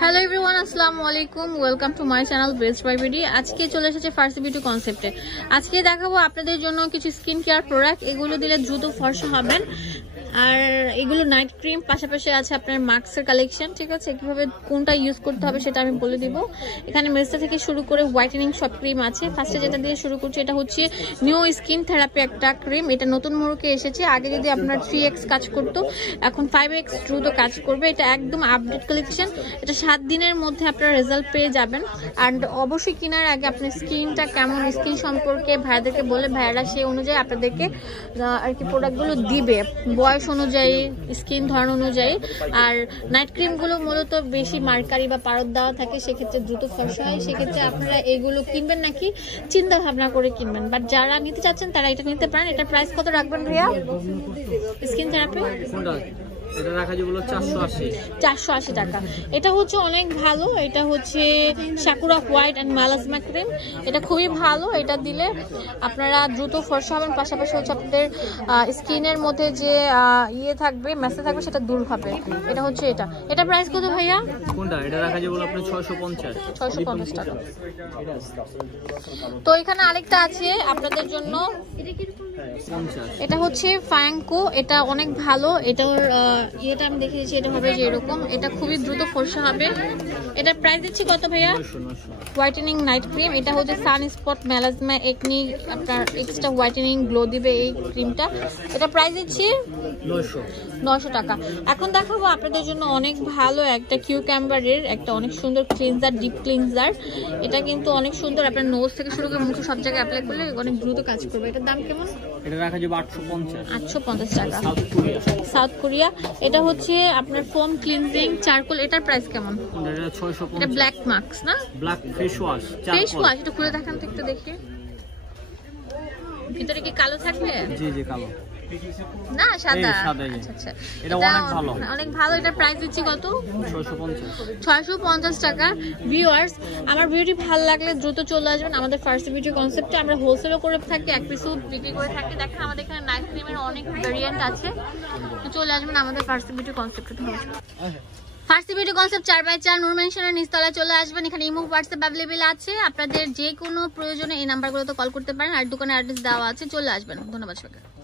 Hello everyone, আসসালামু আলাইকুম। Welcome to my channel best buy BD. আজকে চলে এসেছে ফার্সি বিউটি কনসেপ্টে। আজকে দেখাবো আপনাদের জন্য কিছু স্কিন কেয়ার প্রোডাক্ট। এগুলো দিলে দ্রুত ফর্সা হবেন। আর এগুলো নাইট ক্রিম, পাশাপাশি আছে আপনার মাস্কের কালেকশন। ঠিক আছে, কিভাবে কোনটা ইউজ করতে হবে সেটা আমি বলে দিব। এখানে মেস্তা থেকে শুরু করে হোয়াইটেনিং সব ক্রিম আছে। ফার্স্টে যেটা দিয়ে শুরু করছি, এটা হচ্ছে নিউ স্কিন থেরাপি একটা ক্রিম। এটা নতুন মোড়কে এসেছে। আগে যদি আপনার 3x কাজ করতো, এখন 5x দ্রুত কাজ করবে। এটা একদম আপডেট কালেকশন। এটা 7 দিনের মধ্যে আপনারা রেজাল্ট পেয়ে যাবেন। অ্যান্ড অবশ্যই কেনার আগে আপনার স্কিনটা কেমন, স্কিন সম্পর্কে ভাইয়াদেরকে বলে ভাইয়ারা সেই অনুযায়ী আপনাদেরকে আর কি প্রোডাক্টগুলো দিবে, বয়স অনুযায়ী, স্কিন ধরন অনুযায়ী। আর নাইট ক্রিমগুলো মূলত বেশি মার্কারি বা পারদ দেওয়া থাকে, সেক্ষেত্রে দ্রুত ফর্সা হয়। সেক্ষেত্রে আপনারা এগুলো কিনবেন নাকি চিন্তা ভাবনা করে কিনবেন। বাট যারা নিতে চাচ্ছেন তারা এটা নিতে পারেন। এটার প্রাইস কত রাখবেন ভাইয়া? স্কিন থেরাপি এটা রাখা যেগুলো 480 টাকা। এটা হচ্ছে অনেক ভালো। এটা হচ্ছে sakura white and melasma cream. এটা খুবই ভালো। এটা দিলে আপনারা দ্রুত ফর্সা হবেন, পাশাপাশি হচ্ছে আপনাদের স্কিনের মধ্যে যে ইয়ে থাকবে, মেসেজ থাকবে, সেটা দূর হবে। এটা হচ্ছে এটা প্রাইস কত ভাইয়া? কোনটা? এটা রাখা যেগুলো আপনার 650 টাকা। তো এখানে আরেকটা আছে আপনাদের জন্য, এটা হচ্ছে ফায়াঙ্কো। এটা অনেক ভালো। এটার ইয়েটা আমি দেখে দিচ্ছি, এটা হবে যে এরকম। এটা খুবই দ্রুত ফর্সা হবে। এটার প্রাইস দিচ্ছি কত ভাইয়া? Whitening night cream. এটা হচ্ছে সান স্পট মেলাসমা একনি আপনার এক্সট্রা হোয়াইটেনিং গ্লো দিবে এই ক্রিমটা। এটা প্রাইস দিচ্ছি 900 টাকা। এখন দেখাবো আপনাদের জন্য অনেক ভালো একটা কিউক্যাম্বারের একটা অনেক সুন্দর ক্লিনজার, ডিপ ক্লিনজার। এটা কিন্তু অনেক সুন্দর। আপনার নোজ থেকে শুরু করে মুখে সব জায়গায় অ্যাপ্লাই করলে অনেক দ্রুত কাজ করবে। এটার দাম কেমন? এটা রাখা যাবে 850 টাকা। South Korea. এটা হচ্ছে আপনার ফোম ক্লিনজিং চারকোল। এটার প্রাইস কেমন? এটা 650। এটা ব্ল্যাক মাস্ক না, ব্ল্যাক ফেস ওয়াশ। এটা খুলে দেখান তো একটু দেখি। ভিতরে কি কালো থাকবে? জি কালো না, সাদা। আচ্ছা, এটা অনেক ভালো। এটার প্রাইস দিচ্ছি কত? 650 টাকা। ভিউয়ার্স, আমার ভিডিওটি ভালো লাগলে দ্রুত চলে আসবেন আমাদের ফার্সি বিউটি কনসেপ্টে। আমরা হোলসেলও করে থাকি, এক পিসও বিক্রি করে থাকি। দেখেন আমাদের এখানে নাইট ক্রিমের অনেক ভেরিয়েন্ট আছে। তো চলে আসবেন আমাদের ফার্সি বিউটি কনসেপ্টে। ফার্সি বিউটি কনসেপ্ট 4x4 নূর মেনশনের নিচতলায় চলে আসবেন। এখানে ইমো, হোয়াটসঅ্যাপ অ্যাভেলেবেল আছে। আপনাদের যে কোনো প্রয়োজনে এই নাম্বারগুলোতে কল করতে পারেন। আর দোকানের অ্যাড্রেস দেওয়া আছে। চলে আসবেন। ধন্যবাদ সবাইকে।